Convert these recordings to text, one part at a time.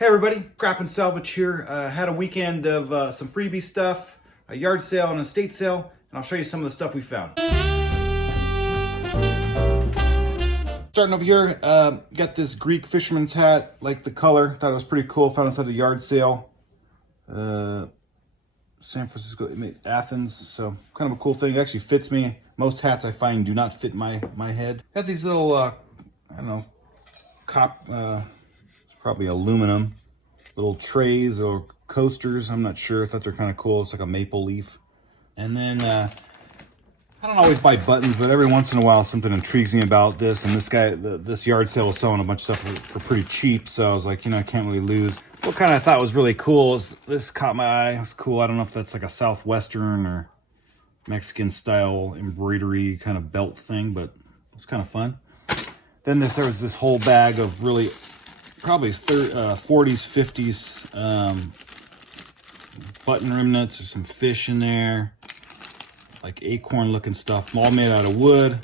Hey everybody, Crap and Salvage here. Had a weekend of some freebie stuff, a yard sale and an estate sale, and I'll show you some of the stuff we found. Starting over here, got this Greek fisherman's hat, like the color, thought it was pretty cool, found this at a yard sale. San Francisco, Athens, so kind of a cool thing. It actually fits me. Most hats I find do not fit my head. Got these little, I don't know, probably aluminum little trays or coasters. I'm not sure. I thought they're kind of cool. It's like a maple leaf. And then I don't always buy buttons, but every once in a while something intrigues me about this. And this guy, this yard sale was selling a bunch of stuff for pretty cheap, so I was like, I can't really lose. What kind of I thought was really cool is this caught my eye. It's cool. I don't know if that's like a Southwestern or Mexican style embroidery kind of belt thing, but it's kind of fun. Then there was this whole bag of really probably 40s, 50s button remnants. There's some fish in there, like acorn looking stuff, all made out of wood,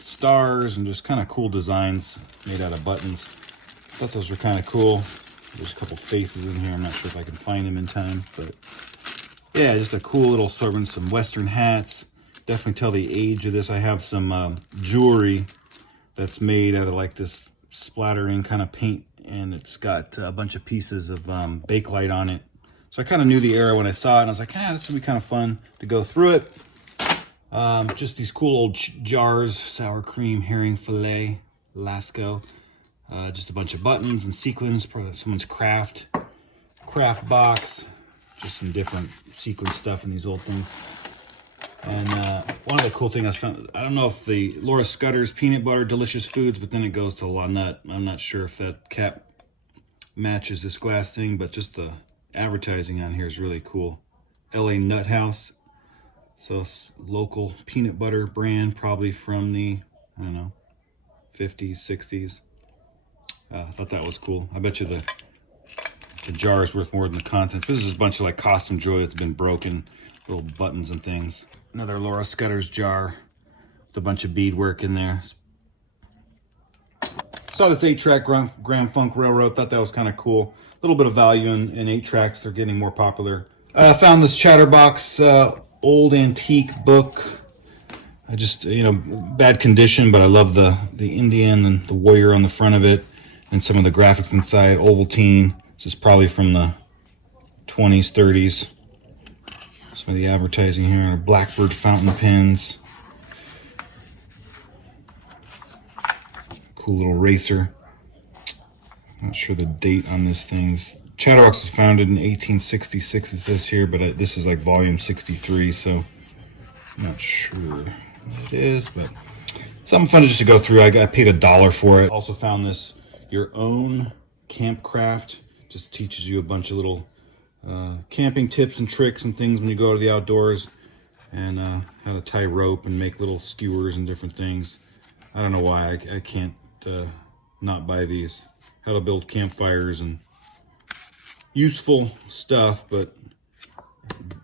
stars, and just kind of cool designs made out of buttons. Thought those were kind of cool. There's a couple faces in here. I'm not sure if I can find them in time, but yeah, just a cool little assortment. Some Western hats. Definitely tell the age of this. I have some jewelry that's made out of like this splattering kind of paint, and it's got a bunch of pieces of Bakelite on it. So I kind of knew the era when I saw it, and I was like, this would be kind of fun to go through it. Just these cool old jars, sour cream, herring fillet, Lasco. Just a bunch of buttons and sequins, probably someone's craft box. Just some different sequin stuff in these old things. And one of the cool things I found, I don't know if the Laura Scudder's peanut butter delicious foods, but then it goes to La Nut. I'm not sure if that cap matches this glass thing, but just the advertising on here is really cool. LA Nut House. So it's local peanut butter brand, probably from the, I don't know, 50s, 60s. I thought that was cool. I bet you the jar is worth more than the contents. This is a bunch of like costume jewelry that's been broken, little buttons and things. Another Laura Scudder's jar with a bunch of beadwork in there. Saw this 8-track Grand Funk Railroad. Thought that was kind of cool. A little bit of value in 8-tracks. They're getting more popular. I found this Chatterbox old antique book. I just, bad condition, but I love the Indian and the warrior on the front of it, and some of the graphics inside. Ovaltine. This is probably from the 20s, 30s. Some of the advertising here are Blackbird fountain pens. Cool little racer. Not sure the date on this thing. Chatterbox was founded in 1866, it says here, but this is like volume 63, so I'm not sure what it is, but something fun just to go through. I paid $1 for it. Also found this Your Own Campcraft. Just teaches you a bunch of little camping tips and tricks and things when you go to the outdoors, and how to tie rope and make little skewers and different things. I don't know why I can't not buy these. How to build campfires and useful stuff, but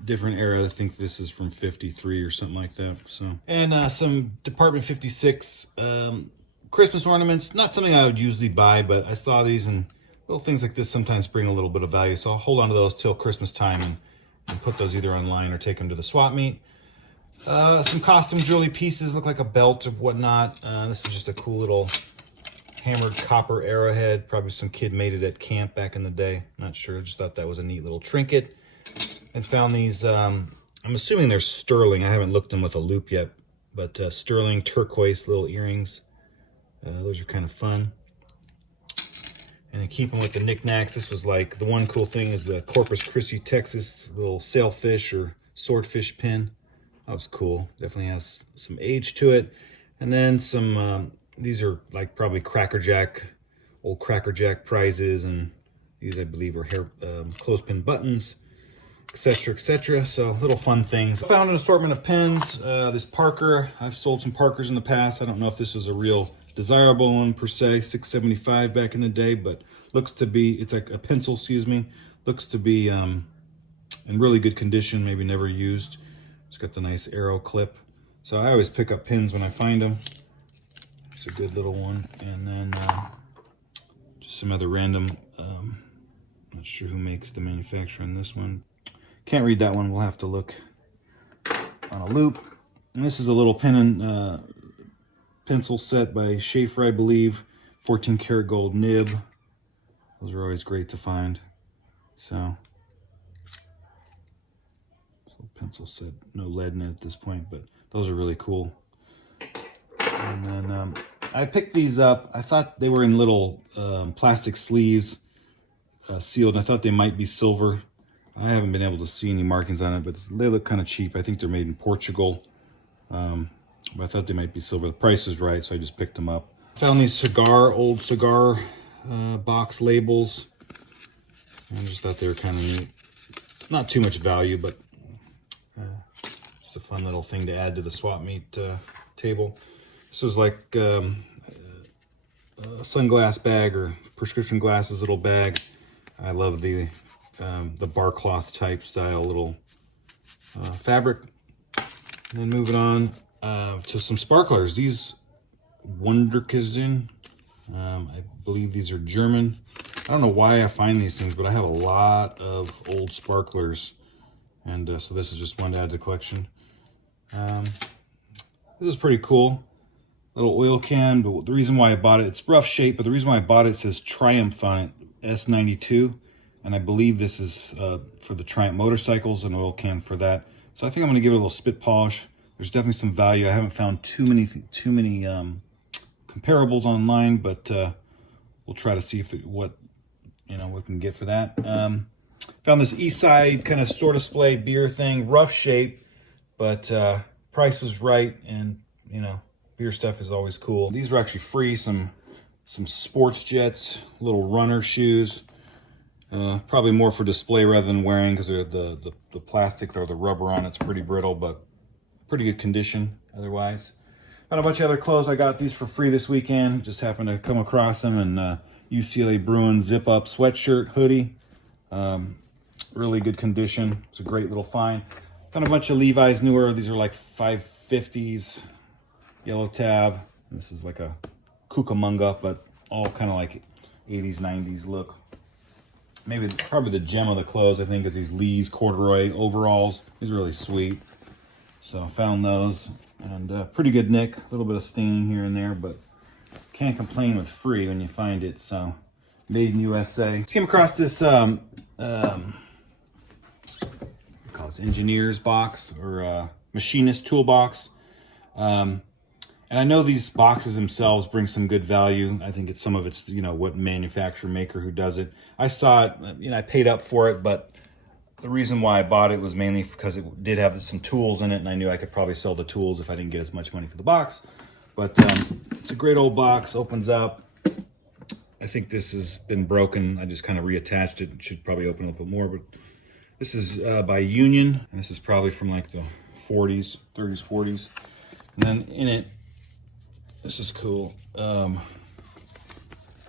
different era. I think this is from 53 or something like that. So, and some Department 56 Christmas ornaments. Not something I would usually buy, but I saw these, and little things like this sometimes bring a little bit of value, so I'll hold on to those till Christmas time and put those either online or take them to the swap meet. Some costume jewelry pieces, look like a belt or whatnot. This is just a cool little hammered copper arrowhead. Probably some kid made it at camp back in the day. Not sure, just thought that was a neat little trinket. And found these, I'm assuming they're sterling. I haven't looked them with a loop yet, but sterling turquoise little earrings. Those are kind of fun. And then keeping with the knickknacks, this was like, the one cool thing is the Corpus Christi, Texas little sailfish or swordfish pin. That was cool. Definitely has some age to it. And then some, these are like probably old Cracker Jack prizes, and these I believe are clothespin buttons, etc., etc. So little fun things. I found an assortment of pens. This Parker, I've sold some Parkers in the past. I don't know if this is a real desirable one per se, $6.75 back in the day, but looks to be, it's like a pencil, excuse me, looks to be in really good condition, maybe never used. It's got the nice arrow clip. So I always pick up pins when I find them. It's a good little one. And then some other random, not sure who makes the manufacturer on this one. Can't read that one, we'll have to look on a loop. And this is a little pen and pencil set by Schaefer, I believe. 14 karat gold nib. Those are always great to find. So pencil set, no lead in it at this point, but those are really cool. And then I picked these up. I thought they were in little plastic sleeves, sealed. I thought they might be silver. I haven't been able to see any markings on it, but they look kind of cheap. I think they're made in Portugal. But I thought they might be silver. The price was right, so I just picked them up. Found these old cigar box labels. I just thought they were kind of neat. Not too much value, but just a fun little thing to add to the swap meet table. This was like a sunglass bag or prescription glasses little bag. I love the bar cloth type style little fabric. And then moving on to some sparklers. These Wunderkissen, I believe these are German. I don't know why I find these things, but I have a lot of old sparklers. And so this is just one to add to the collection. This is pretty cool. Little oil can, but the reason why I bought it, it's rough shape, but the reason why I bought it, says Triumph on it, S92. And I believe this is for the Triumph motorcycles, an oil can for that. So I think I'm gonna give it a little spit polish. There's definitely some value. I haven't found too many comparables online, but we'll try to see what we can get for that. Found this East Side kind of store display beer thing, rough shape, but price was right, and beer stuff is always cool. These were actually free. Some sports jets, little runner shoes. Probably more for display rather than wearing, because the plastic or the rubber on it's pretty brittle, but pretty good condition otherwise. Found a bunch of other clothes. I got these for free this weekend. Just happened to come across them. And UCLA Bruins zip up sweatshirt, hoodie. Really good condition. It's a great little find. Found a bunch of Levi's newer. These are like 550s, yellow tab. This is like a Cucamonga, but all kind of like 80s, 90s look. Probably the gem of the clothes, I think, is these Lee's corduroy overalls. These are really sweet. So I found those, and pretty good nick. A little bit of staining here and there, but can't complain with free when you find it. So made in USA. Came across this engineer's box, or machinist toolbox. And I know these boxes themselves bring some good value. I think some of it's what manufacturer, maker, who does it. I saw it, I paid up for it, but the reason why I bought it was mainly because it did have some tools in it, and I knew I could probably sell the tools if I didn't get as much money for the box. But it's a great old box, opens up. I think this has been broken. I just kind of reattached it. It should probably open a little bit more, but this is by Union. And this is probably from like the 30s, 40s. And then in it, this is cool. The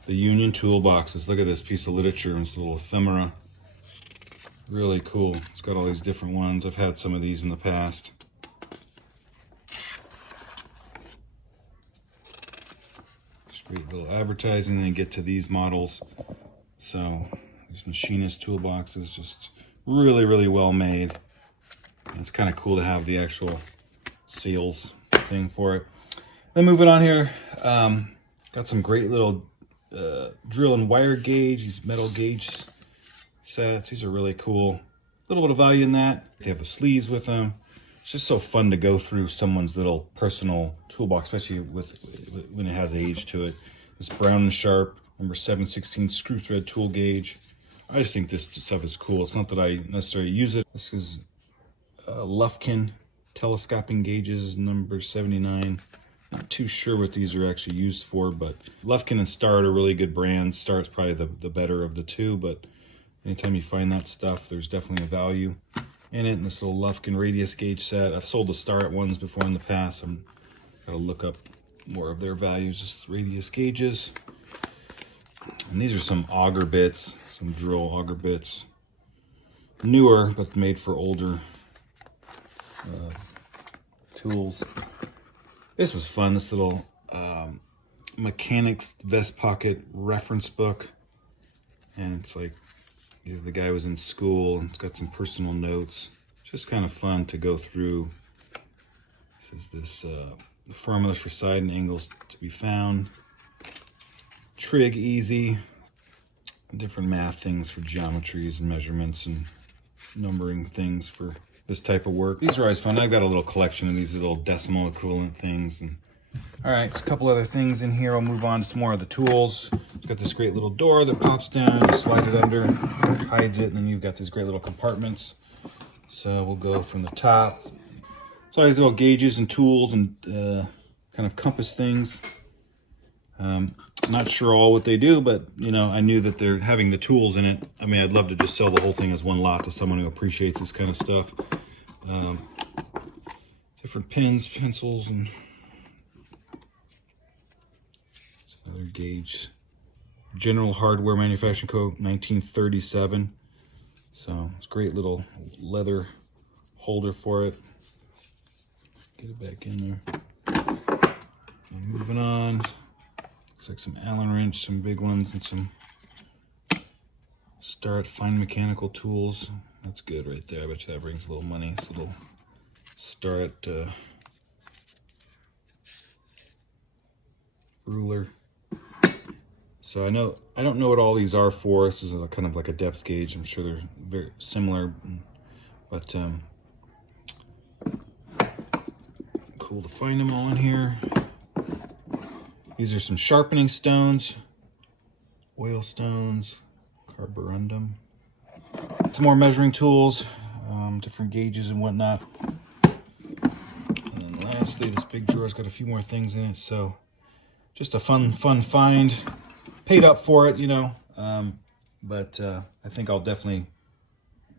Union toolboxes. Look at this piece of literature and this little ephemera. Really cool. It's got all these different ones. I've had some of these in the past. Just great little advertising. Then you get to these models. So these machinist toolboxes, just really, really well made. And it's kind of cool to have the actual sales thing for it. Then moving on here, got some great little drill and wire gauge, these metal gauge sets. These are really cool. A little bit of value in that. They have the sleeves with them. It's just so fun to go through someone's little personal toolbox, especially when it has age to it. This Brown and Sharp number 7/16 screw thread tool gauge. I just think this stuff is cool. It's not that I necessarily use it. This is Lufkin telescoping gauges number 79. Not too sure what these are actually used for, but Lufkin and Start are really good brands. Start's probably the better of the two, but anytime you find that stuff, there's definitely a value in it. And this little Lufkin radius gauge set. I've sold the Start ones before in the past. I'm gotta look up more of their values. Just radius gauges. And these are some auger bits, some drill auger bits. Newer, but made for older tools. This was fun, this little mechanics vest pocket reference book. And it's like, the guy was in school, and it's got some personal notes. Just kind of fun to go through. This is the formulas for side and angles to be found. Trig easy. Different math things for geometries and measurements and numbering things for this type of work. These are always fun. I've got a little collection of these little decimal equivalent things. And all right, so a couple other things in here. I'll move on to some more of the tools. It's got this great little door that pops down. You slide it under, hides it, and then you've got these great little compartments. So we'll go from the top. So these little gauges and tools and kind of compass things. Not sure all what they do, but you know, I knew that they're having the tools in it. I mean, I'd love to just sell the whole thing as one lot to someone who appreciates this kind of stuff. Different pens, pencils, and another gauge. General Hardware Manufacturing Code 1937. So it's a great little leather holder for it. Get it back in there. And moving on. Looks like some Allen wrench, some big ones, and some Starrett fine mechanical tools. That's good right there. I bet you that brings a little money. It's a little Starrett ruler. So I don't know what all these are for. This is kind of like a depth gauge. I'm sure they're very similar, but cool to find them all in here. These are some sharpening stones, oil stones, carborundum. Some more measuring tools, different gauges and whatnot. And then lastly, this big drawer's got a few more things in it. So just a fun find. Paid up for it, you know, but I think I'll definitely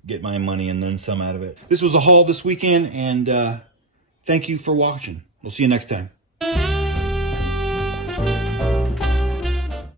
get my money and then some out of it. This was a haul this weekend, and thank you for watching. We'll see you next time.